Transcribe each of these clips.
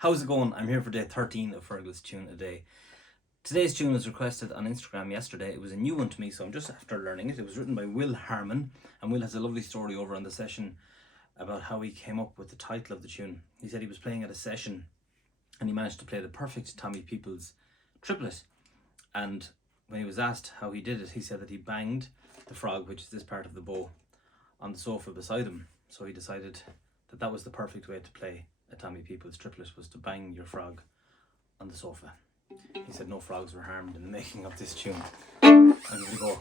How's it going? I'm here for day 13 of Fergal's Tune a Day. Today's tune was requested on Instagram yesterday. It was a new one to me, so I'm just after learning it. It was written by Will Harmon, and Will has a lovely story over on the session about how he came up with the title of the tune. He said he was playing at a session and he managed to play the perfect Tommy Peoples triplet. And when he was asked how he did it, he said that he banged the frog, which is this part of the bow, on the sofa beside him. So he decided that that was the perfect way to play a Tommy Peoples triplet, was to bang your frog on the sofa. He said no frogs were harmed in the making of this tune. I'm going to go.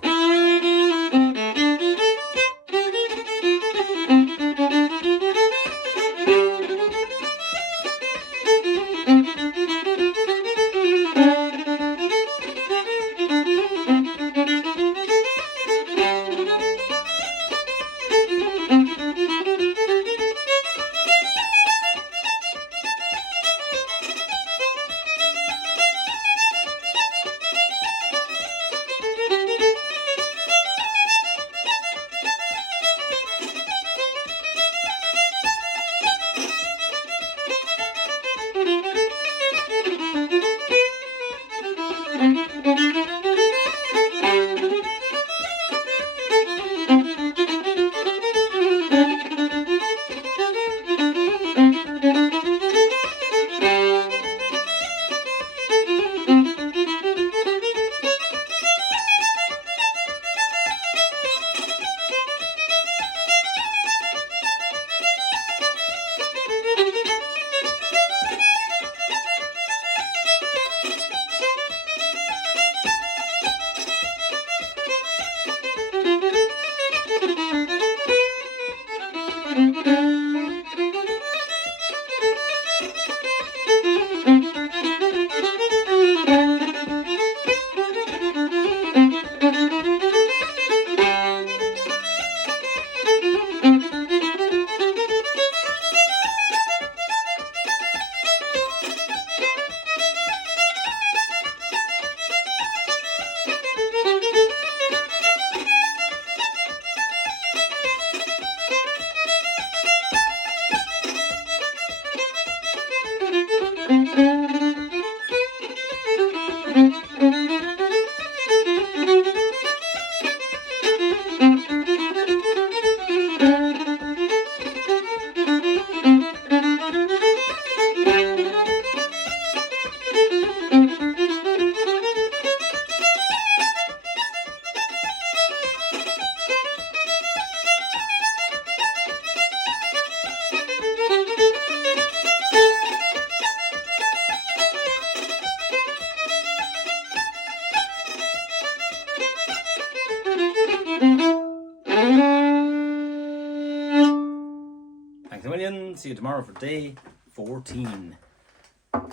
Thanks a million. See you tomorrow for day 14.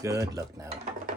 Good luck now.